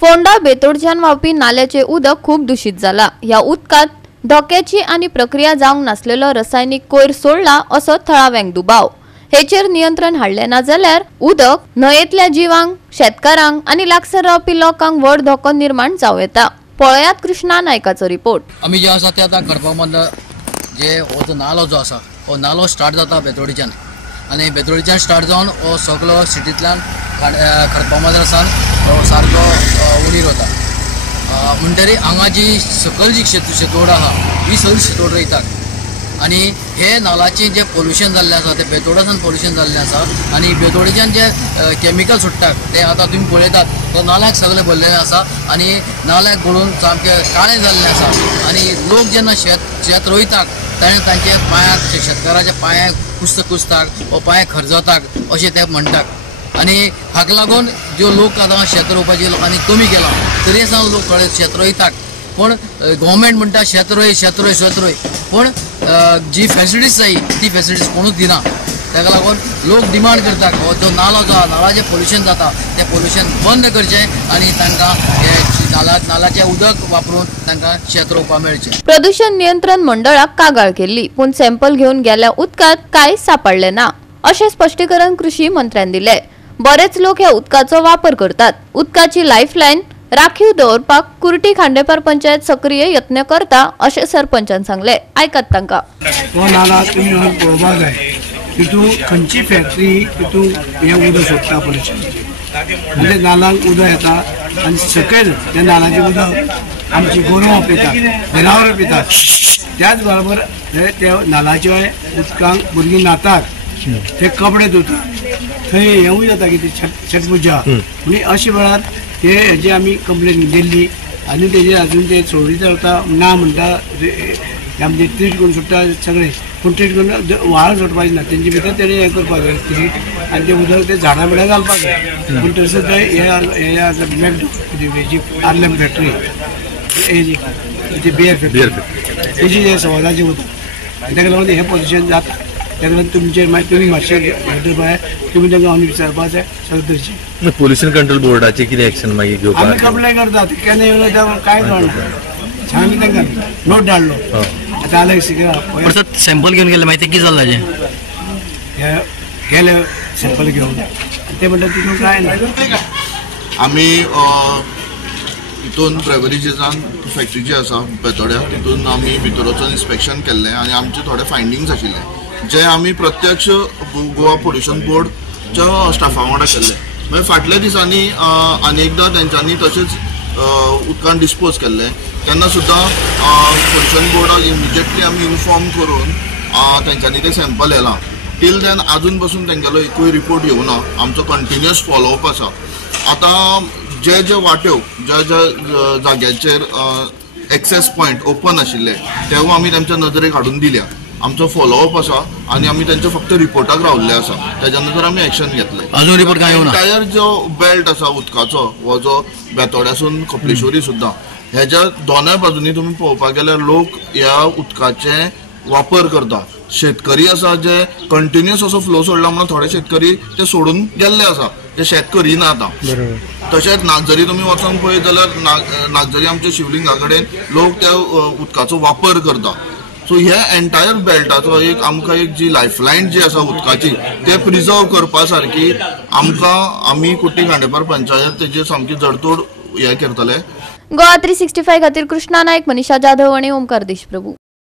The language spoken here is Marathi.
फोंडा बेतोडच्यान व्हांवपी नाल्याचे उदक खूप दूषित जाला। ह्या उदकात धोक्याची आणि प्रक्रिया जावंक नासलेलो रासायनिक कोयर सोडला असो थळाव्यांक दुबाव। हेचेर नियंत्रण हाडले ना जाल्यार उदक न्हंयेतल्या जिवांक, शेतकारांक आणि लागसार रावपी लोकांक व्हड धोको निर्माण जावं येता। पळयात कृष्णा नायकाचो रिपोर्ट। आमी जे आसा ते आतां खडपामधलो जे हो जो नालो जो आसा हो नालो स्टार्ट जाता बेतोडीच्यान आनी बेतोडीच्यान स्टार्ट जावन हो सगळो सिटींतल्यान खडपामधल्यान हो सारको उणीर वता। म्हणटरी हांगा जी सकल जी शेतवड आहा ही सगळी शेतवड रोयतात आनी हे नालाचे जे पोल्यूशन जाल्लें आसा ते बेतोडासान पोल्यूशन जाल्लें आसा आनी बेतोडीच्यान जे केमिकल सुट्टात ते आतां तुमी पळयतात तो नाल्याक सगळे भरलेले आसा आनी नाल्याक गळून सामकें काळें जाल्लें आसा आनी लोक जेन्ना शेत रोयतात तेन्ना तांचे पांयाक शेतकाराच्या पांयाक कुसतात वा पांय खरजतात अशें ते म्हणटात। आनी हाका लागून जो लोक आतां शेत रोवपाची लोकांनी कमी केला तरी आसा लोक शेत रोयतात पण गव्हर्मेंट म्हणटा शेत रोय पण जी फॅसिलिटीज जाय ती फॅसिलिटीज कोणूच दिना। ताका लागून लोक डिमांड करतात हो जो नालो जो नालाचें पोल्यूशन जाता तें पोल्यूशन बंद करचें आनी तांकां नालाचें उदक वापरून तांकां शेत रोवपाक मेळचें। प्रदूषण नियंत्रण मंडळाक कागाळ केल्ली पण सॅम्पल घेवन गेल्या उदकात कांय सापडले ना अशें स्पश्टीकरण कृषी मंत्र्यान दिले। बरेच लोक ह्या उदकाचो वापर करतात। उदकाची लायफलायन राखीव दवरपाक कुर्टी खांडेपार पंचायत सक्रिय यत्न करता अशें सरपंचान सांगले। आयकात तांकां। तो नाला तुमी पळोवपाक जाय तितून खंयची फॅक्टरी तितून हे उदक सोडटा पळय म्हणजे नालांक उदक येता आनी सकयल त्या नालाचें उदक आमची गोरवां पितात, जनावरां पितात। त्याच बरोबर त्या नालाच्या उदकांक भुरगीं न्हातात, ते कपडे धुतात, थंय हेवूय जाता की छटपुजा म्हणजे अशे वेळार हेजी आमी कंप्लेन दिल्ली आनी तेजे अजून ते सोडीत रावता ना म्हणटा आमचे ट्रीट करून सुट्टा सगळे पूण ट्रीट करून व्हाळ सोडपाचें ना तेंचे भितर तेणी हें करपाक जाय ट्रीट आनी तें उदक ते झाडां बिडां घालपाक जाय पूण तशें थंय हे आसा मॅक्डो हेजी आर्लेम फॅक्टरी हेजी ती बियर फॅक्टरी तेजी हे सवालाचें उदक ताका लागून हें पोल्यूशन जाता। ताका लागून तुमचे मागीर तुमी मातशें हें पळय तुमी तांकां आनी विचारपाक जाय सगळें करचें। पोल्यूशन कंट्रोल बोर्डाची कितें एक्शन मागीर घेवपाक आमी कंप्लेन करतात केन्ना येवन कांय कळना सांगली तांकां नोट धाडलो आतां आलें सिगरेट सॅम्पल घेवन गेले मागीर ते कितें जालें हे गेले सॅम्पल घेवन ते म्हणटा तितून कांय ना। आमी हितून ब्रेवरेजीसान फॅक्टरी जी आसा बेतोड्या तितून आमी भितर वचून इन्स्पेक्शन केल्लें आनी आमचे थोडे फायंडिंग्स आशिल्ले जे आमी प्रत्यक्ष गोवा पोल्यूशन बोर्डच्या स्टाफा वांगडा केल्ले। मागीर फाटल्या दिसांनी आनी एकदां तेंच्यांनी तशेंच उदकान डिस्पोज केल्ले तेन्ना सुद्दां पोल्यूशन बोर्डाक इमिजिएटली आमी इन्फॉर्म करून तेंच्यांनी ते सॅम्पल येला। टील देन आजून पासून तेंगेलो एकूय रिपोर्ट येवना। आमचो कंटिन्युअस फॉलोअप आसा। आतां जे वाट्यो ज्या जाग्याचेर एक्सेस पॉयंट ओपन आशिल्ले तेव्हा आमी तेंच्या नदरेक हाडून दिल्या। आमचो फॉलोअप आसा आनी आमी तेंचे फक्त रिपोर्टाक रावल्ले आसा तेच्या नंतर आमी एक्शन घेतले। अजून रिपोर्ट काय येवना। एंटायर जो बेल्ट आसा उदकाचो हो जो बेतोड्यासून कपलेश्वरी सुद्दां हेज्या दोनूय बाजूनी तुमी पळोवपाक गेल्यार लोक ह्या उदकाचे वापर करता। शेतकरी आसा जे कंटिन्युअस असो फ्लो सोडला म्हणून थोडे शेतकरी ते सोडून गेल्ले आसा ते शेत करिना आतां। तशेंच नागजरी तुमी वचून पळयत जाल्यार नागजरी आमच्या शिवलिंगा कडेन लोक त्या उदकाचो वापर करता। सो हे एंटायर बेल्टाचो एक आमकां एक जी लायफलायन जी आसा उदकाची ते प्रिजर्व करपा सारकी आमी कुट्टी खांडेपार पंचायत तेजे सामकी जडतोड हे करतले। गोवा 365 खातीर कृष्णा नायक, मनीषा जाधव आनी ओमकार देशप्रभू।